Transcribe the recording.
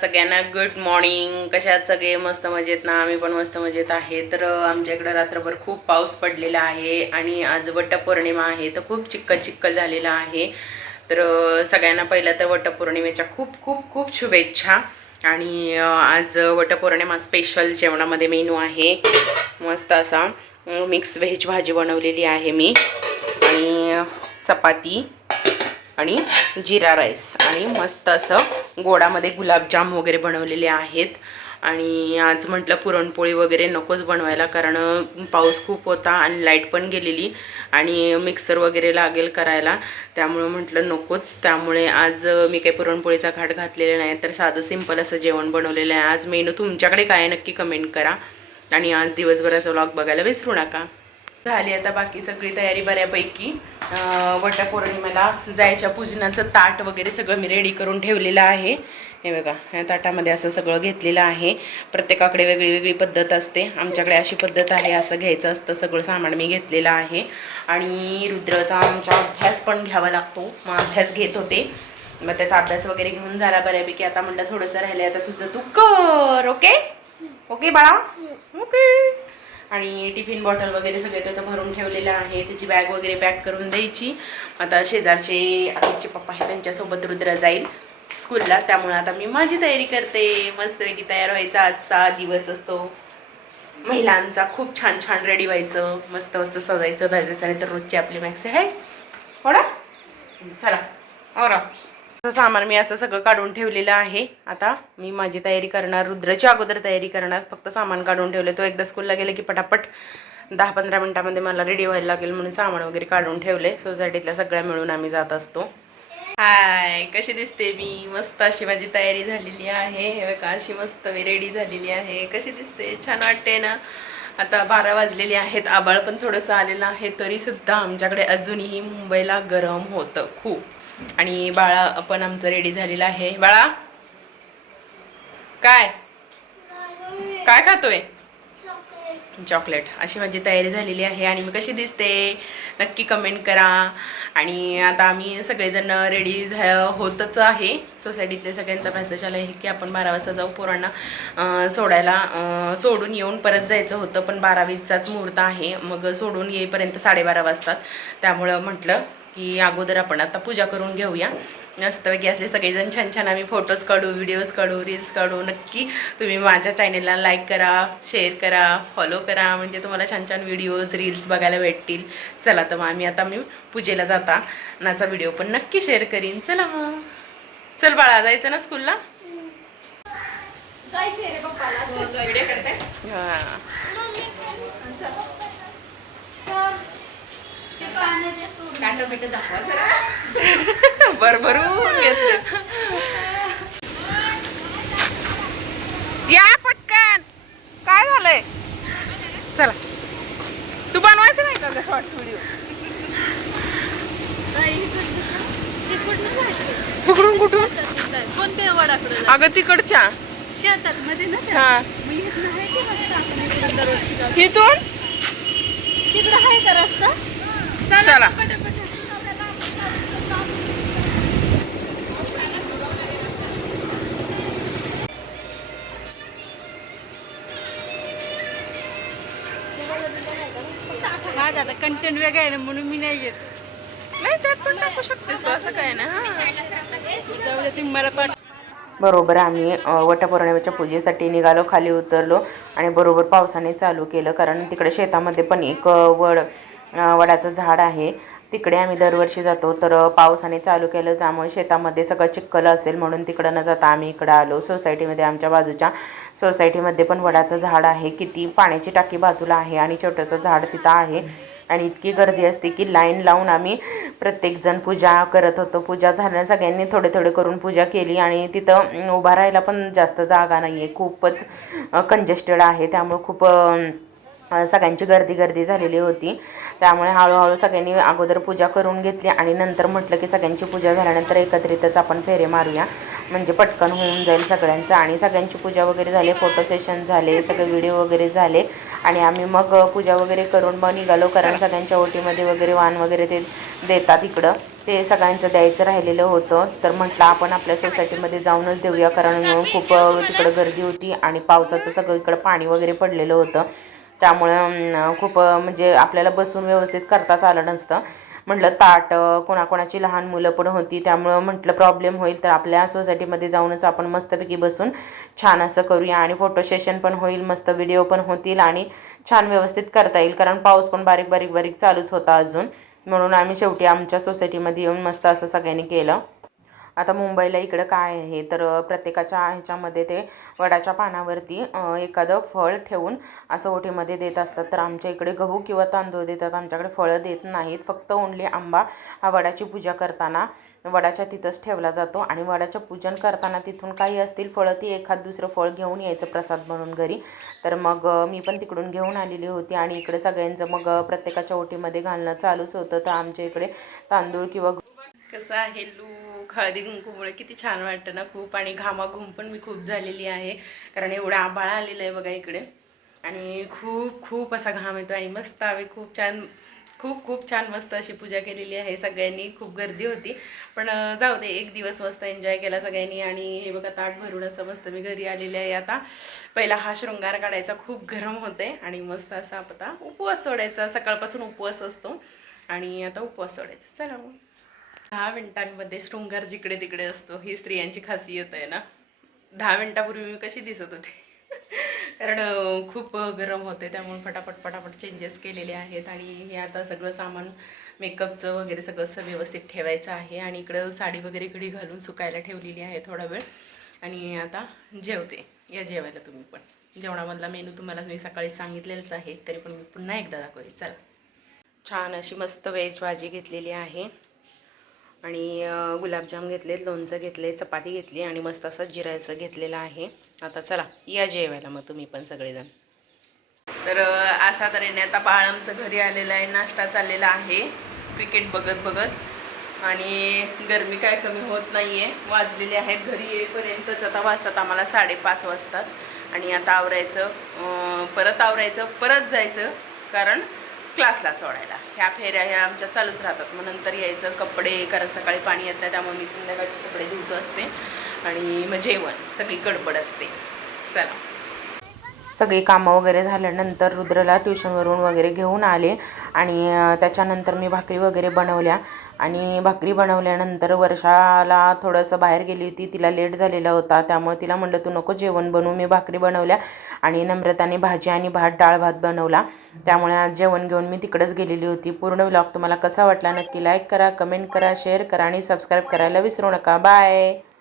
सगळ्यांना good morning. कशात सगळे मस्त मजेत ना? आम्ही पण मस्त मजेत आहे. तर आमच्या इकडे रात्रभर खूप पाऊस पडलेला आहे आणि आज वटपौर्णिमा आहे, तर खूप चिक्कल चिक्कल झालेला आहे. तर सगळ्यांना पहिलं तर वटपौर्णिमेच्या खूप खूप खूप शुभेच्छा. आणि आज वटपौर्णिमा स्पेशल जेवणामध्ये मेनू आहे मस्त असा मिक्स व्हेज भाजी बनवलेली आहे मी, आणि चपाती आणि जिरा राईस, आणि मस्त असं गोडामध्ये गुलाबजाम वगैरे बनवलेले आहेत. आणि आज म्हटलं पुरणपोळी वगैरे नकोच बनवायला, कारण पाऊस खूप होता आणि लाईट पण गेलेली आणि मिक्सर वगैरे लागेल करायला, त्यामुळं म्हटलं नकोच. त्यामुळे आज मी काही पुरणपोळीचा घाट घातलेला नाही, तर साधं सिंपल असं जेवण बनवलेलं आहे. आज मेनू तुमच्याकडे काय नक्की कमेंट करा, आणि आज दिवसभराचा व्लॉग बघायला विसरू नका. झाली आता बाकी सगळी तयारी बऱ्यापैकी. वटपौर्णिमेला जायच्या पूजनाचं ताट वगैरे सगळं मी रेडी करून ठेवलेलं आहे. हे बघा, या ताटामध्ये असं सगळं घेतलेलं आहे. प्रत्येकाकडे वेगळी वेगळी पद्धत असते. आमच्याकडे अशी पद्धत आहे, असं घ्यायचं असतं. सगळं सामान मी घेतलेलं आहे. आणि रुद्रचा आमचा अभ्यास पण घ्यावा लागतो, मग अभ्यास घेत होते. मग त्याचा अभ्यास वगैरे घेऊन झाला बऱ्यापैकी. आता म्हटलं थोडंसं राहिलं, आता तुझं तू कर. ओके ओके बाळा, ओके. आणि टिफिन बॉटल वगैरे सगळे त्याचं भरून ठेवलेलं आहे. त्याची बॅग वगैरे पॅक करून द्यायची. आता शेजारचे आमचे पप्पा आहे, त्यांच्यासोबत रुद्र जाईल स्कूलला, त्यामुळे आता मी माझी तयारी करते. मस्तपैकी तयार व्हायचा. आजचा दिवस असतो महिलांचा, खूप छान छान रेडी व्हायचं, मस्त मस्त सजायचं धाजायचं. आणि तर रोजची आपली मॅक्स आहेच हो ना. चला औरा, सामान मी असं सगळं काढून ठेवलेलं आहे. आता मी माझी तयारी करणार, रुद्राची अगोदर तयारी करणार. फक्त सामान काढून ठेवले, तो एकदा स्कूलला गेले की पटापट 10-15 मिनिटामध्ये मला रेडी व्हायला लागेल, म्हणून सामान वगैरे काढून ठेवले. सोसायटीतल्या सगळ्या मिळून आम्ही जात असतो. हाय, कशी दिसते मी? मस्त अशी माझी तयारी झालेली आहे. हे बघा, अशी मस्त मी रेडी झालेली आहे. कशी दिसते? छान वाटते ना? आता 12 वाजलेले आहेत. आबाळ पण थोडंसं आलेलं आहे, तरीसुद्धा आमच्याकडे अजूनही मुंबईला गरम होतं खूप. आणि बाळा पण आमचं रेडी झालेलं आहे. बाळा काय काय खातोय? चॉकलेट. अशी माझी तयारी झालेली आहे. आणि मी कशी दिसते नक्की कमेंट करा. आणि आता आम्ही सगळेजण रेडी होतच आहे. सोसायटीतले सगळ्यांचा मेसेज आला आहे की आपण 12 वाजता जाऊ. पोरांना सोडायला सोडून येऊन परत जायचं होतं, पण 12:20चाच मुहूर्त आहे. मग सोडून येईपर्यंत 12:30 वाजतात. त्यामुळं म्हटलं की अगोदर आपण आता पूजा करून घेऊया. मस्तपैकी असे सगळेजण छान छान आम्ही फोटोज काढू, व्हिडिओज काढू, रील्स काढू. नक्की तुम्ही माझ्या चॅनेलला लाईक करा, शेअर करा, फॉलो करा, म्हणजे तुम्हाला छान छान व्हिडिओज रील्स बघायला भेटतील. चला तर मग मी पूजेला जाता नाचा व्हिडिओ पण नक्की शेअर करीन. चला मग, चल बाळा, जायचं ना स्कूलला? व्हिडिओ करताय? भरभरून घेतलं. या पटकन, काय झालंय? चला, तू बनवायचं नाही का शॉर्ट्स व्हिडिओ? कुठून कुठून? कोणत्या वडाकडे? अगं तिकडच्या शेतात मध्ये ना. हा, तिथून तिकडे आहे का रस्ता? चला. माझा आता कंटेंट वेगळा आहे ना, म्हणून मी नाही घेत. नाही, त्यात पण टाकू शकतेस तू, असं काय ना. मला बरोबर आम्ही वटपौर्णिमेच्या पूजेसाठी निघालो, खाली उतरलो आणि बरोबर पावसाने चालू केलं, कारण तिकडे शेतामध्ये पण एक वडाचं झाड आहे. तिकडे आम्ही दरवर्षी जातो. तर पावसाने चालू केलं, त्यामुळे शेतामध्ये सगळं चिखल असेल म्हणून तिकडं न जाता आम्ही इकडं आलो. सोसायटीमध्ये, आमच्या बाजूच्या सोसायटीमध्ये पण वडाचं झाड आहे. किती पाण्याची टाकी बाजूला आहे आणि छोटंसं झाड तिथं आहे. आणि इतकी गर्दी असते की लाईन लावून आम्ही प्रत्येकजण पूजा करत होतो. पूजा झाल्या, सगळ्यांनी थोडे थोडे करून पूजा केली. आणि तिथं उभा राहायला पण जास्त जागा नाही आहे, खूपच कंजेस्टेड आहे. त्यामुळे खूप सगळ्यांची गर्दी झालेली होती. त्यामुळे हळूहळू सगळ्यांनी अगोदर पूजा करून घेतली आणि नंतर म्हटलं की सगळ्यांची पूजा झाल्यानंतर एकत्रितच आपण फेरे मारूया, म्हणजे पटकन होऊन जाईल सगळ्यांचं. आणि सगळ्यांची पूजा वगैरे झाली, फोटो सेशन झाले, सगळे व्हिडिओ वगैरे झाले. आणि आम्ही मग पूजा वगैरे करून मग निघालो, कारण सगळ्यांच्या ओटीमध्ये वगैरे वाण वगैरे ते देतात इकडं. ते सगळ्यांचं द्यायचं राहिलेलं होतं. तर म्हटलं आपण आपल्या सोसायटीमध्ये जाऊनच देऊया, कारण खूप तिकडं गर्दी होती आणि पावसाचं सगळं इकडं पाणी वगैरे पडलेलं होतं. त्यामुळं खूप म्हणजे आपल्याला बसून व्यवस्थित करताच आलं नसतं. म्हटलं ताट कोणाकोणाची लहान मुलं पण होती, त्यामुळं म्हटलं प्रॉब्लेम होईल, तर आपल्या सोसायटीमध्ये जाऊनच आपण मस्तपैकी बसून छान असं करूया आणि फोटो सेशन पण होईल, मस्त व्हिडिओ पण होतील आणि छान व्यवस्थित करता येईल, कारण पाऊस पण बारीक बारीक बारीक चालूच होता अजून. म्हणून आम्ही शेवटी आमच्या सोसायटीमध्ये येऊन मस्त असं सगळ्यांनी केलं. आता मुंबईला इकडं काय आहे तर प्रत्येकाच्या ह्याच्यामध्ये ते वडाच्या पानावरती एखादं फळ ठेवून असं ओटीमध्ये देत असतात. तर आमच्या इकडे गहू किंवा तांदूळ देतात, आमच्याकडे फळं देत नाहीत. फक्त ओन्ली आंबा हा वडाची पूजा करताना वडाच्या तिथंच ठेवला जातो आणि वडाचं पूजन करताना तिथून काही असतील फळं ती एखाद दुसरं फळ घेऊन यायचं प्रसाद म्हणून घरी. तर मग मी पण तिकडून घेऊन आलेली होती आणि इकडे सगळ्यांचं मग प्रत्येकाच्या ओटीमध्ये घालणं चालूच होतं. तर आमच्या इकडे तांदूळ किंवा कसं आहे लूक हळदी कुंकूमुळे किती छान वाटतं ना खूप, आणि घामाघूम पण मी खूप झालेली आहे, कारण एवढा आभाळ आलेलं आहे बघा इकडे आणि खूप खूप असा घाम येतो आणि मस्त आम्ही खूप छान खूप खूप छान मस्त अशी पूजा केलेली आहे सगळ्यांनी. खूप गर्दी होती पण जाऊ दे, एक दिवस मस्त एन्जॉय केला सगळ्यांनी. आणि हे बघा ताट भरून असं मस्त मी घरी आलेली आहे. आता पहिला हा शृंगार काढायचा, खूप गरम होते आणि मस्त असा आता उपवास सोडायचा. सकाळपासून उपवास असतो आणि आता उपवास सोडायचा. चला मग 10 मिनिटांमध्ये शृंगार जिकडे तिकडे असतो, ही स्त्रियांची खासियत आहे ना. 10 मिनिटापूर्वी मी कशी दिसत होते कारण खूप गरम होते, त्यामुळे फटाफट फटाफट चेंजेस केलेले आहेत. आणि हे आता सगळं सामान मेकअपचं वगैरे सगळं असं व्यवस्थित ठेवायचं आहे. आणि इकडं साडी वगैरे घडी घालून सुकायला ठेवलेली आहे थोडा वेळ. आणि आता जेवते, या जेवायला तुम्ही पण. जेवणामधला मेनू तुम्हाला मी सकाळी सांगितलेलंच आहे, तरी पण मी पुन्हा एकदा दाखवते. चला, छान अशी मस्त व्हेज भाजी घेतलेली आहे आणि गुलाबजाम घेतलेत, लोणचं घेतले, चपाती घेतली आणि मस्त असं जिरायचं घेतलेलं आहे. आता चला या जेवायला मग तुम्ही पण सगळेजण. तर अशा तऱ्हेने आता बाळ आमचं घरी आलेलं आहे, नाश्ता चाललेला आहे क्रिकेट बघत बघत. आणि गरमी काय कमी होत नाही आहे. वाजलेले आहेत घरी येईपर्यंतच आता वाजतात आम्हाला 5:30 वाजतात. आणि आता आवरायचं, परत आवरायचं, परत जायचं, कारण क्लासला सोडायला. ह्या फेऱ्या ह्या आमच्या चालूच राहतात. मग नंतर यायचं, कपडे, कारण सकाळी पाणी येत नाही त्यामुळे मी संध्याकाळचे कपडे धुत असते आणि मग जेवण, सगळी गडबड असते. चला, सगळी कामं वगैरे झाल्यानंतर रुद्रला ट्युशनवरून वगैरे घेऊन आले आणि त्याच्यानंतर मी भाकरी वगैरे बनवल्या. आणि भाकरी बनवल्यानंतर वर्षाला थोडंसं बाहेर गेली होती, तिला लेट झालेला होता, त्यामुळे तिला म्हटलं तू नको जेवण बनवू. मी भाकरी बनवल्या आणि नम्रताने भाजी आणि डाळ भात बनवला, त्यामुळे आज जेवण घेऊन मी तिकडेच गेलेली होती. पूर्ण व्लॉग तुम्हाला कसा वाटला नक्की लाईक करा, कमेंट करा, शेअर करा आणि सबस्क्राईब करायला विसरू नका. बाय.